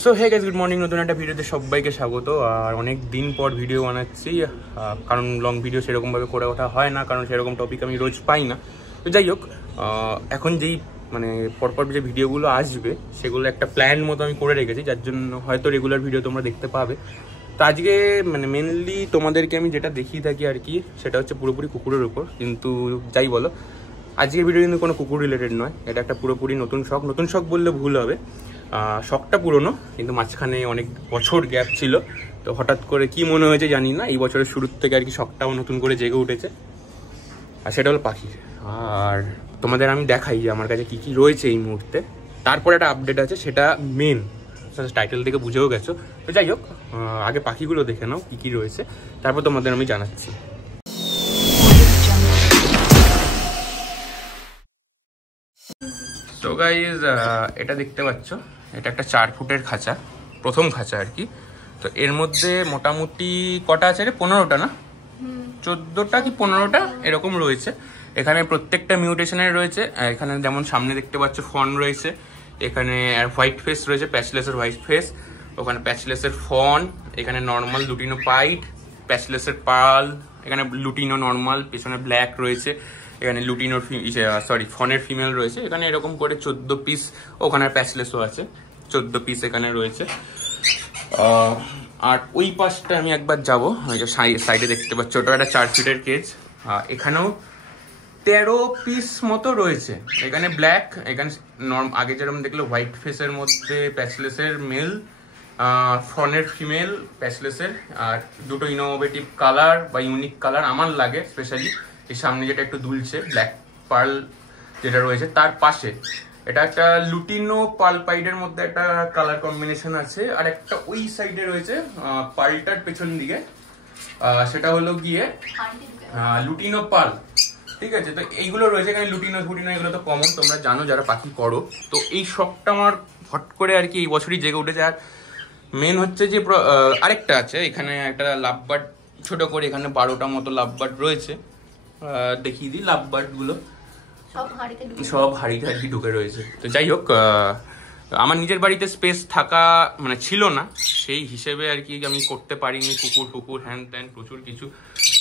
So hey guys, good morning. নতুন একটা ভিডিওতে সবাইকে স্বাগত। আর অনেক দিন পর ভিডিও বানাচ্ছি, কারণ লং ভিডিও সেরকমভাবে করে ওঠা হয় না, কারণ সেরকম টপিক আমি রোজ পাই না। তো যাই হোক, এখন যেই পরপর যে ভিডিওগুলো আসবে সেগুলো একটা প্ল্যান মতো আমি করে রেখেছি, যার জন্য হয়তো রেগুলার ভিডিও তোমরা দেখতে পাবে। তো আজকে মেনলি তোমাদেরকে আমি যেটা দেখিয়ে থাকি আর কি, সেটা হচ্ছে পুরোপুরি কুকুরের উপর। কিন্তু যাই বলো, আজকের ভিডিও কিন্তু কোনো কুকুর রিলেটেড নয়, এটা একটা পুরোপুরি নতুন শখ। নতুন শখ বললে ভুল হবে, শখটা পুরনো, কিন্তু মাঝখানে অনেক বছর গ্যাপ ছিল। তো হঠাৎ করে কি মনে হয়েছে জানি না, এই বছরের শুরুর থেকে আর কি শখটাও নতুন করে জেগে উঠেছে। আর সেটা হলো পাখি। আর তোমাদের আমি দেখাই যে আমার কাছে কী কী রয়েছে এই মুহূর্তে। তারপর একটা আপডেট আছে, সেটা মেন, টাইটেল থেকে বুঝেও গেছো। তো যাই হোক, আগে পাখিগুলো দেখে নাও কী কী রয়েছে, তারপর তোমাদের আমি জানাচ্ছি। তো গাইজ, এটা দেখতে পাচ্ছ, এটা একটা 4 ফুটের খাঁচা, প্রথম খাঁচা আর কি। তো এর মধ্যে মোটামুটি কটা আছে রে? 15টা না, 14টা কি 15টা এরকম রয়েছে। এখানে প্রত্যেকটা মিউটেশনের রয়েছে। এখানে যেমন সামনে দেখতে পাচ্ছ ফন রয়েছে, এখানে হোয়াইট ফেস রয়েছে, প্যাচলেসের হোয়াইট ফেস, ওখানে প্যাচলেসের ফন, এখানে নর্মাল লুটিনো পাইট, প্যাচলেসের পার্ল, এখানে লুটিনো নর্মাল, পেছনে ব্ল্যাক রয়েছে, এখানে লুটিনোর ফনের ফিমেল রয়েছে। এখানে এরকম করে 14 পিস, ওখানে প্যাচলেসও আছে, 14 পিস এখানে রয়েছে। আর ওই পাশটা আমি একবার যাবো, সাইডে দেখতে পাচ্ছ, ওটা একটা 4 ফিটের কেজ। এখানেও 13 পিস মতো রয়েছে। এখানে ব্ল্যাক, এখানে আগে যেরকম দেখলো হোয়াইট ফেসের মধ্যে প্যাচলেসের মেল, ফনের ফিমেল, প্যাচলেসের, আর দুটো ইনোভেটিভ কালার বা ইউনিক কালার আমার লাগে স্পেশালি। এই সামনে যেটা একটু দুলছে, ব্ল্যাক পার্ল যেটা রয়েছে, তার পাশে এটা একটা লুটিনো পার্লপাইডের মধ্যে একটা কালার কম্বিনেশন আছে। আর একটা ওই সাইডে রয়েছে পার্লটার পেছন দিকে, সেটা হলো গিয়ে লুটিনো পার্ল। ঠিক আছে, তো এইগুলো রয়েছে এখানে। লুটিনো ফুটিনো এগুলো তো কমন, তোমরা জানো যারা পাখি করো। তো এই শখটা আমার হট করে আর কি এই বছরই জেগে উঠেছে। আর মেন হচ্ছে যে আরেকটা আছে, এখানে একটা লাভবার্ড ছোট করে, এখানে 12টা মতো লাভবার্ড রয়েছে। দেখিয়ে দিই লাভবার্ডগুলো, সব হাড়িতে আর কি ঢুকে রয়েছে। তো যাই হোক, আমার নিজের বাড়িতে স্পেস থাকা ছিল না, সেই হিসেবে আর কি আমি করতে পারিনি কুকুর হ্যান ত্যান প্রচুর কিছু,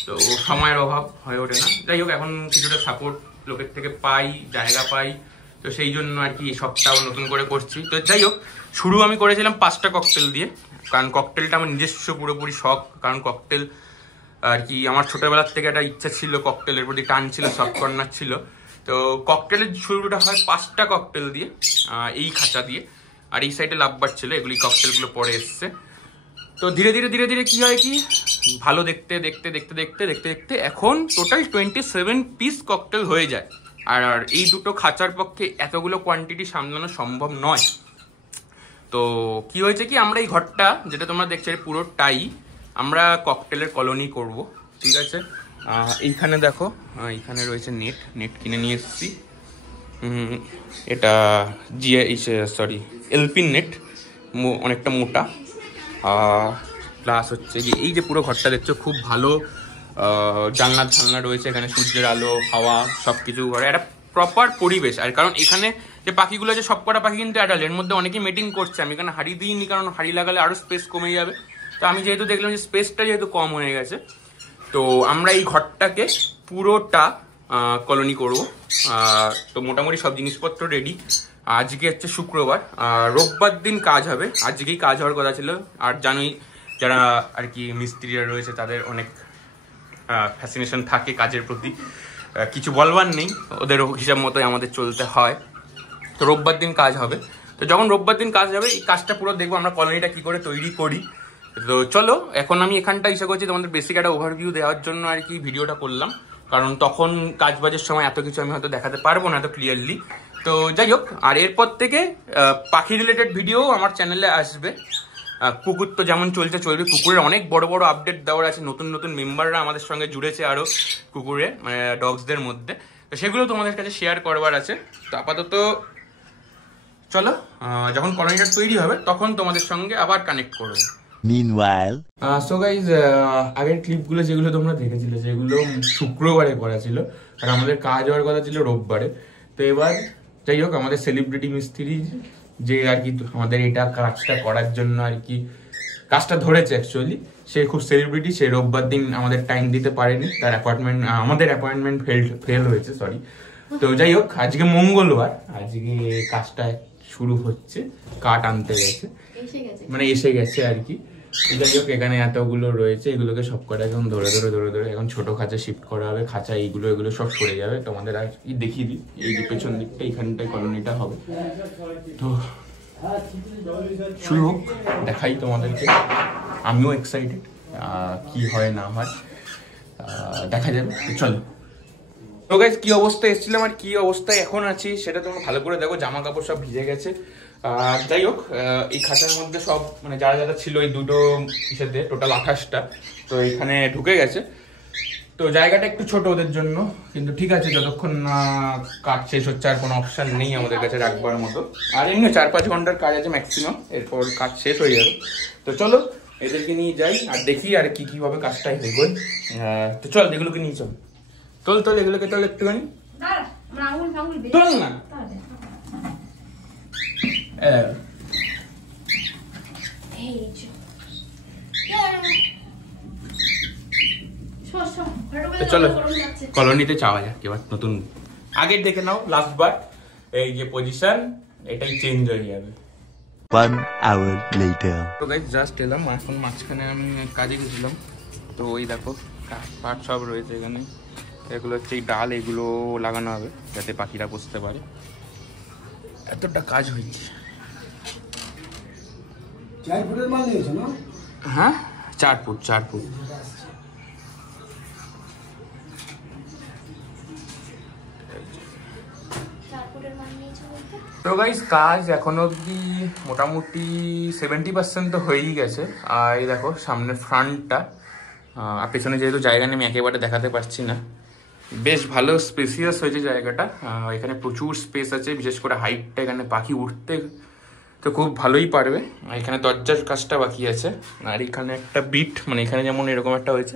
তো সময়ের অভাব হয়ে ওঠে না। যাই হোক, এখন কিছুটা সাপোর্ট লোকের থেকে পাই, জায়গা পাই, তো সেই জন্য আর কি সবটাও নতুন করে করছি। তো যাই হোক, শুরু আমি করেছিলাম 5টা ককটেল দিয়ে, কারণ ককটেলটা আমার নিজস্ব পুরোপুরি শখ। কারণ ককটেল আর কি আমার ছোটবেলার থেকে একটা ইচ্ছা ছিল, ককটেলের প্রতি টান ছিল, সব কর্নার ছিল। তো ককটেলের শুরুটা হয় 5টা ককটেল দিয়ে, এই খাঁচা দিয়ে। আর এই সাইডে লাভবার্ড ছিল, এগুলি ককটেলগুলো পরে এসছে। তো ধীরে ধীরে কি হয় কি, ভালো দেখতে এখন টোটাল 27 পিস ককটেল হয়ে যায়। আর এই দুটো খাঁচার পক্ষে এতগুলো কোয়ান্টিটি সামলানো সম্ভব নয়। তো কি হয়েছে কি, আমরা এই ঘরটা যেটা তোমরা দেখছো পুরোটাই আমরা ককটেলের কলোনি করব। ঠিক আছে, এইখানে দেখো, এইখানে রয়েছে নেট কিনে নিয়ে এসেছি। এটা এলপিন নেট, অনেকটা মোটা। প্লাস হচ্ছে যে এই যে পুরো ঘরটা দেখছো, খুব ভালো জানলা রয়েছে, এখানে সূর্যের আলো, হাওয়া সব কিছু ঘরে একটা প্রপার পরিবেশ। আর কারণ এখানে যে পাখিগুলো আছে, সব কটা পাখি কিন্তু অ্যাডাল্ট, এর মধ্যে অনেকেই মেটিং করছে। আমি এখানে হাড়ি দিইনি, কারণ হাড়ি লাগালে আরও স্পেস কমে যাবে। তো আমি যেহেতু দেখলাম যে স্পেসটা যেহেতু কম হয়ে গেছে, তো আমরা এই ঘরটাকে পুরোটা কলোনি করবো। তো মোটামুটি সব জিনিসপত্র রেডি। আজকে হচ্ছে শুক্রবার, রোববার দিন কাজ হবে, আজকেই কাজ হওয়ার কথা ছিল। আর জানোই যারা আর কি মিস্ত্রিরা রয়েছে, তাদের অনেক ফ্যাসিনেশন থাকে কাজের প্রতি, কিছু বলবার নেই, ওদের হিসাব মতোই আমাদের চলতে হয়। তো রোববার দিন কাজ হবে। তো যখন রোববার দিন কাজ হবে, এই কাজটা পুরো দেখবো আমরা কলোনিটা কি করে তৈরি করি। তো চলো, এখন আমি এখানটা ইচ্ছা করছি তোমাদের বেসিক একটা ওভারভিউ দেওয়ার জন্য আর কি ভিডিওটা করলাম, কারণ তখন কাজবাজের সময় এত কিছু আমি হয়তো দেখাতে পারবো না এত ক্লিয়ারলি। তো যাই হোক, আর এরপর থেকে পাখি রিলেটেড ভিডিও আমার চ্যানেলে আসবে। কুকুর তো যেমন চলবে, কুকুরের অনেক বড় বড় আপডেট দেওয়ার আছে। নতুন মেম্বাররা আমাদের সঙ্গে জুড়েছে আরো কুকুরের, ডগসদের মধ্যে, তো সেগুলো তোমাদের কাছে শেয়ার করবার আছে। তো আপাতত চলো, যখন কলোনিটা তৈরি হবে তখন তোমাদের সঙ্গে আবার কানেক্ট করবো। Meanwhile, সো গাইজ, আগের ক্লিপগুলো যেগুলো তোমরা দেখেছিলে, যেগুলো শুক্রবারে করা ছিল, আর আমাদের কাজ হওয়ার কথা ছিল রোববারে। তো এবার যাই হোক, আমাদের সেলিব্রিটি মিস্ত্রি যে আর কি আমাদের এটা কাজটা করার জন্য আর কি কাজটা ধরেছে অ্যাকচুয়ালি, সে খুব সেলিব্রিটি, সে রোববার দিন আমাদের টাইম দিতে পারেনি, তার আমাদের অ্যাপয়েন্টমেন্ট ফেল হয়েছে, সরি। তো যাই হোক, আজকে মঙ্গলবার, আজকে কাজটা শুরু হচ্ছে, কাঠ আনতে গেছে, মানে এসে গেছে আর কি। যাই হোক, এখানে এতগুলো রয়েছে, এগুলোকে সব কটা এখন ধরে ধরে এখন ছোট খাঁচা শিফট করা হবে। খাঁচা এগুলো সব সরে যাবে। তোমাদের আর কি দেখিয়ে দিই, এই যে পেছন দিকটা, এইখানটায় কলোনিটা হবে। তো শুরু হোক, দেখাই তোমাদেরকে। আমিও এক্সাইটেড, কি হয় না হয় দেখা যাবে। চলো। তো গাইস, কি অবস্থায় এসেছিলাম আর কি অবস্থায় এখন আছি সেটা তোমরা ভালো করে দেখো। জামা কাপড় সব ভিজে গেছে। যাই হোক, এই খাঁচার মধ্যে সব মানে যারা যারা ছিল এই দুটো ইসেতে টোটাল 28টা, তো এখানে ঢুকে গেছে। তো জায়গাটা একটু ছোট ওদের জন্য, কিন্তু ঠিক আছে, যতক্ষণ না কাজ শেষ হচ্ছে আর কোনো অপশন নেই আমাদের কাছে রাখবার মতো। আর এমনি 4-5 ঘন্টার কাজ আছে ম্যাক্সিমাম, এরপর কাজ শেষ হয়ে যাবে। তো চলো এদেরকে নিয়ে যাই আর দেখি আর কি কিভাবে কাজটা এগোয়। তো চল, এগুলোকে নিয়ে চল, তোল এগুলোকে, তোল একটুখানি, তোল না। চলো কলোনিতে যাওয়া যাক এবার। নতুন আগের দেখে নাও, লাস্ট বার এই যে পজিশন, এটাই চেঞ্জ হয়ে যাবে। 1 hour later. তো গাইস, জাস্ট এলাম এখন, মাঝখানে আমি কাজে গেছিলাম। তো ওই দেখো পাট সব রয়েছে এখানে, এগুলো হচ্ছে এই ডাল, এগুলো লাগানো হবে যাতে পাখিরা বসতে পারে। এতটা কাজ হয়েছে। 4 ফুটের মাল নিয়েছো না? হ্যাঁ, 4 ফুট। তো গাইস, কাজ এখনো অব্দি মোটামুটি 70% তো হয়েই গেছে। আর এই দেখো সামনে ফ্রন্টটা, আর পেছনে যেহেতু জায়গা নেই আমি একেবারে দেখাতে পারছি না। বেশ ভালো স্পেসিয়াস হয়েছে জায়গাটা, এখানে প্রচুর স্পেস আছে, বিশেষ করে হাইটটা, এখানে পাখি উঠতে তো খুব ভালোই পারবে। আর এখানে দরজার কাজটা বাকি আছে। আর এখানে একটা বিট, মানে এখানে যেমন এরকম একটা হয়েছে,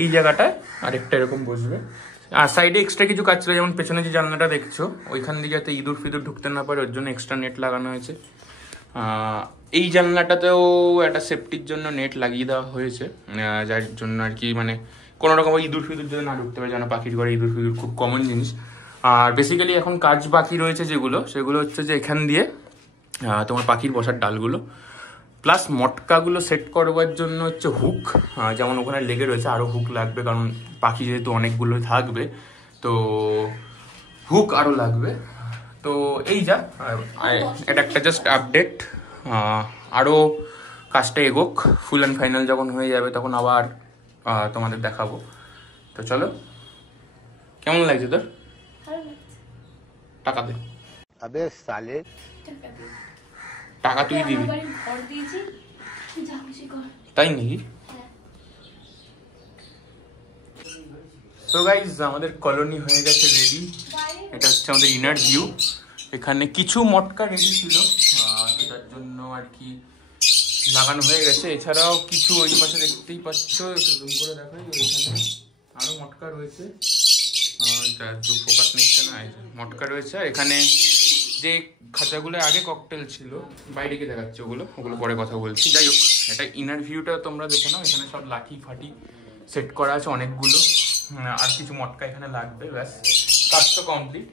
এই জায়গাটায় আরেকটা এরকম বসবে। আর সাইডে এক্সট্রা কিছু কাজ ছিল, যেমন পেছনে যে জানলাটা দেখছো ওইখান দিয়ে যাতে ইঁদুর ফিঁদুর ঢুকতে না পারে, ওর জন্য এক্সট্রা নেট লাগানো হয়েছে। এই জানলাটাতেও একটা সেফটির জন্য নেট লাগিয়ে দেওয়া হয়েছে, যার জন্য আর কি মানে কোনো রকম ইঁদুর ফিঁদুর যদি না ঢুকতে পারে, যেন পাখির ঘরে ইঁদুর ফিঁদুর খুব কমন জিনিস। আর বেসিক্যালি এখন কাজ বাকি রয়েছে সেগুলো হচ্ছে যে এখান দিয়ে তোমার পাখির বসার ডালগুলো প্লাস মটকাগুলো সেট করবার জন্য হচ্ছে হুক, যেমন ওখানে লেগে রয়েছে, আরও হুক লাগবে, কারণ পাখি যেহেতু অনেকগুলো থাকবে তো হুক আরও লাগবে। তো এই যা, এটা একটা জাস্ট আপডেট। আরও কাজটা এগোক, ফুল অ্যান্ড ফাইনাল যখন হয়ে যাবে তখন আবার তোমাদের দেখাবো। তো চলো, কেমন লাগছে তোর? টাকা দে। अबे साले, টাকা তুই দিবি? তাই নাকি? তো গাইজ, আমাদের কলোনি হয়ে গেছে রেডি। এটা হচ্ছে আমাদের ইনার ভিউ। এখানে কিছু মটকা রেডি ছিল, এটার জন্য আর কি লাগানো হয়ে গেছে। এছাড়াও কিছু ওই পাশে দেখতেই পাচ্ছ, একটু জুম করে দেখাই, ওইখানে আরও মটকা রয়েছে। ফোকাস নিচ্ছে না, মটকা রয়েছে। আর এখানে যে খাঁচাগুলো আগে ককটেল ছিল, বাইরে গিয়ে দেখাচ্ছে, ওগুলো পরে কথা বলছি। যাই হোক, এটা ইনার ভিউটা তোমরা দেখে নাও। এখানে সব লাঠি ফাটি সেট করা আছে অনেকগুলো, আর কিছু মটকা এখানে লাগবে, ব্যাস কাজ তো কমপ্লিট।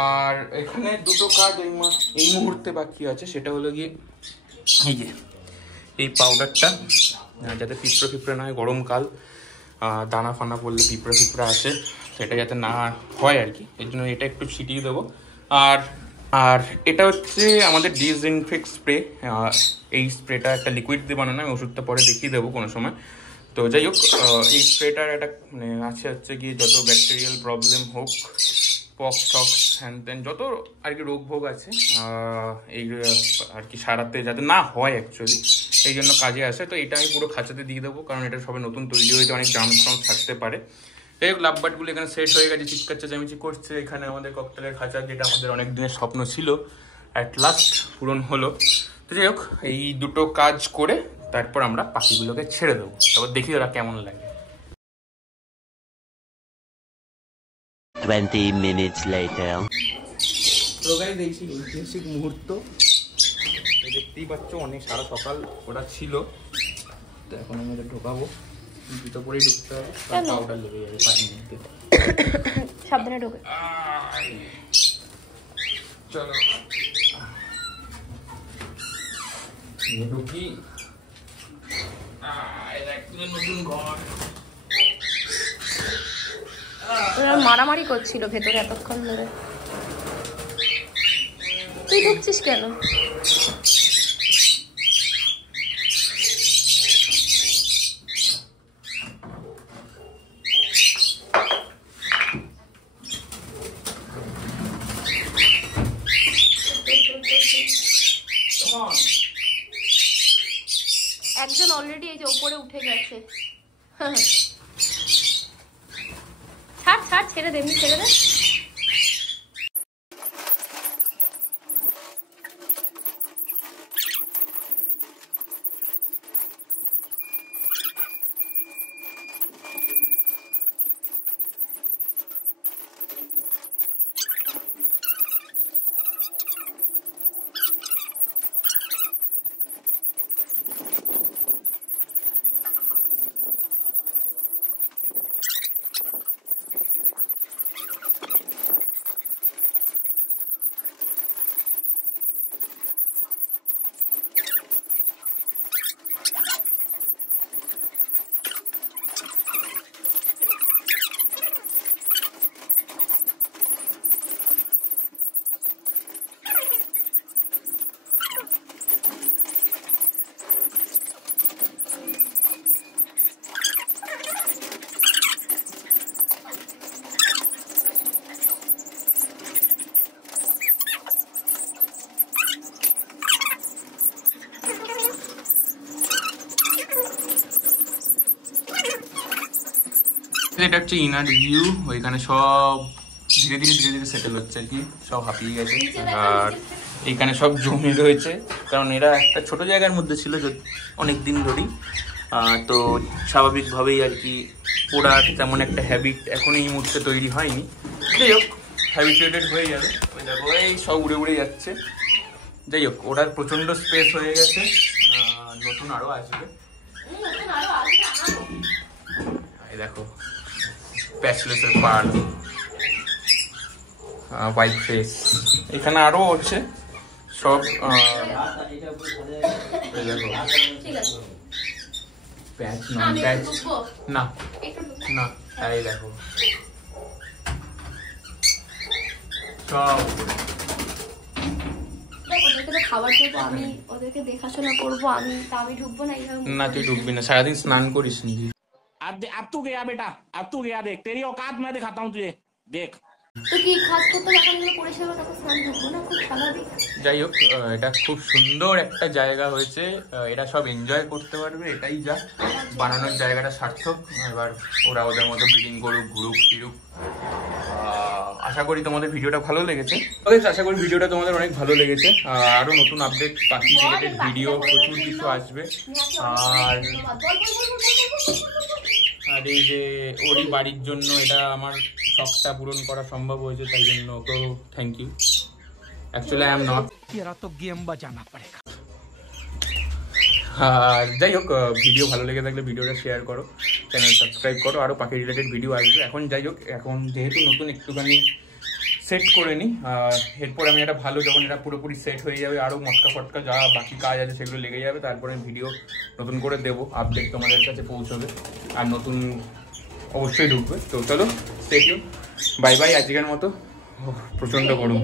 আর এখানে দুটো কাজ এই মুহূর্তে বাকি আছে, সেটা হলো গিয়ে এই যে এই পাউডারটা, যাতে পিঁপড়ে না হয়, গরমকাল দানা ফানা পড়লে পিঁপড়া আসে, সেটা যাতে না হয় আর কি, এর জন্য এটা একটু ছিটিয়ে দেবো। আর এটা হচ্ছে আমাদের ডিসইনফেক্ট স্প্রে। এই স্প্রেটা একটা লিকুইড দিয়ে বানানো, আমি ওষুধটা পরে দেখিয়ে দেবো কোনো সময়। তো যাই হোক, এই স্প্রেটার একটা মানে আছে হচ্ছে গিয়ে যত ব্যাকটেরিয়াল প্রবলেম হোক, পক্স টক্স হ্যান ত্যান যত আর কি রোগ ভোগ আছে, এই আর কি সারাতে যাতে না হয় অ্যাকচুয়ালি, এই জন্য কাজে আসে। তো এটা আমি পুরো খাঁচাতে দিয়ে দেবো, কারণ এটা সবে নতুন তৈরি হয়েছে, অনেক জাম থাকতে পারে। যাই হোক, লাভবার্ডগুলো এখানে সেট হয়ে গেছে, চিৎকার চেঁচামেচি করছে। এখানে আমাদের ককটেলের খাঁচা, যেটা আমাদের অনেক দিনের স্বপ্ন ছিল, অ্যাট লাস্ট পূরণ হলো। তো যাই হোক, এই দুটো কাজ করে তারপর আমরা পাখিগুলোকে ছেড়ে দেবো, তারপর দেখি ওরা কেমন লাগে। 20 minutes later. তো গাইস, এই সেই ঐতিহাসিক মুহূর্ত, দেখতেই পাচ্ছ অনেক সারা সকাল ওরা ছিল, তো এখন আমি ওদের ঢোকাবো। জুতো পরেই ঢুকতে হবে, পাউডার লেগে যাবে পানির মধ্যে। সাবধানে ঢোকে। চলো ঢুকি। নতুন ঘর ওরা মারামারি করছিল ভেতরে এতক্ষণ ধরে। তুই ঢুকছিস কেন? একজন অলরেডি এই যে উপরে উঠে গেছে। ছাড় ছাড়, ছেড়ে দে, এমনি ছেড়ে দে। এটা হচ্ছে ইনার ভিউ। ওইখানে সব ধীরে ধীরে ধীরে ধীরে সেটেল হচ্ছে আর কি, সব হাঁপিয়ে গেছে। আর এইখানে সব জমি রয়েছে, কারণ এরা একটা ছোট জায়গার মধ্যে ছিল অনেক দিন ধরেই। তো স্বাভাবিকভাবেই আর কি ওরা তেমন একটা হ্যাবিট এখন এই মুহূর্তে তৈরি হয়নি। যাই হোক, হ্যাবিচুয়েটেড হয়ে যাবে। ওই দেখো এই সব উড়ে উড়ে যাচ্ছে। যাই হোক, ওরা প্রচণ্ড স্পেস হয়ে গেছে, নতুন আরও আসবে। এই দেখো প্যাচলেসের পার, হোয়াইট ফেস, এখানে আরো হচ্ছে সব। প্যাচ নন প্যাচ না না, এই দেখো সব। ওদেরকে খাবার দেবো আমি, ওদেরকে দেখাশোনা করবো আমি, তা আমি ঢুকবো না এইভাবে? না, তুই ঢুকবি না, সারাদিন স্নান করিস নি। अब तू गया बेटा, अब तू गया, देख तेरी औकात मैं दिखाता हूँ तुझे, देख। তো কি খাস করতে যখন এগুলো পরিষেবা তখন স্নান ঢুকবো না? খুব স্বাভাবিক। যাই হোক, এটা খুব সুন্দর একটা জায়গা হয়েছে, এরা সব এনজয় করতে পারবে, এটাই যা বানানোর জায়গাটা সার্থক। এবার ওরা ওদের মতো ব্রিডিং করুক, ঘুরুক ফিরুক। আশা করি তোমাদের ভিডিওটা ভালো লেগেছে। আশা করি ভিডিওটা তোমাদের অনেক ভালো লেগেছে। আরো নতুন আপডেট, পাখি রিলেটেড ভিডিও প্রচুর কিছু আসবে। আর এই যে ওরই বাড়ির জন্য এটা আমার শখটা পূরণ করা সম্ভব হয়েছে, তাই জন্য ওকেও thank you. Actually I am not. আর যাই হোক, ভিডিও ভালো লেগে থাকলে ভিডিওটা শেয়ার করো, চ্যানেল সাবস্ক্রাইব করো, আরও পাখি রিলেটেড ভিডিও আসবে। এখন যাই হোক, এখন যেহেতু নতুন একটুখানি সেট করে নিই, এরপর আমি একটা ভালো, যখন এটা পুরোপুরি সেট হয়ে যাবে, আরও মটকা ফটকা যা বাকি কাজ আছে সেগুলো লেগে যাবে, তারপরে ভিডিও নতুন করে দেবো, আপডেট তোমাদের কাছে পৌঁছবে, আর নতুন অবশ্যই ঢুকবে। তো চলো, স্টে টিউন, বাই বাই। আজকের মতো প্রচণ্ড গরম।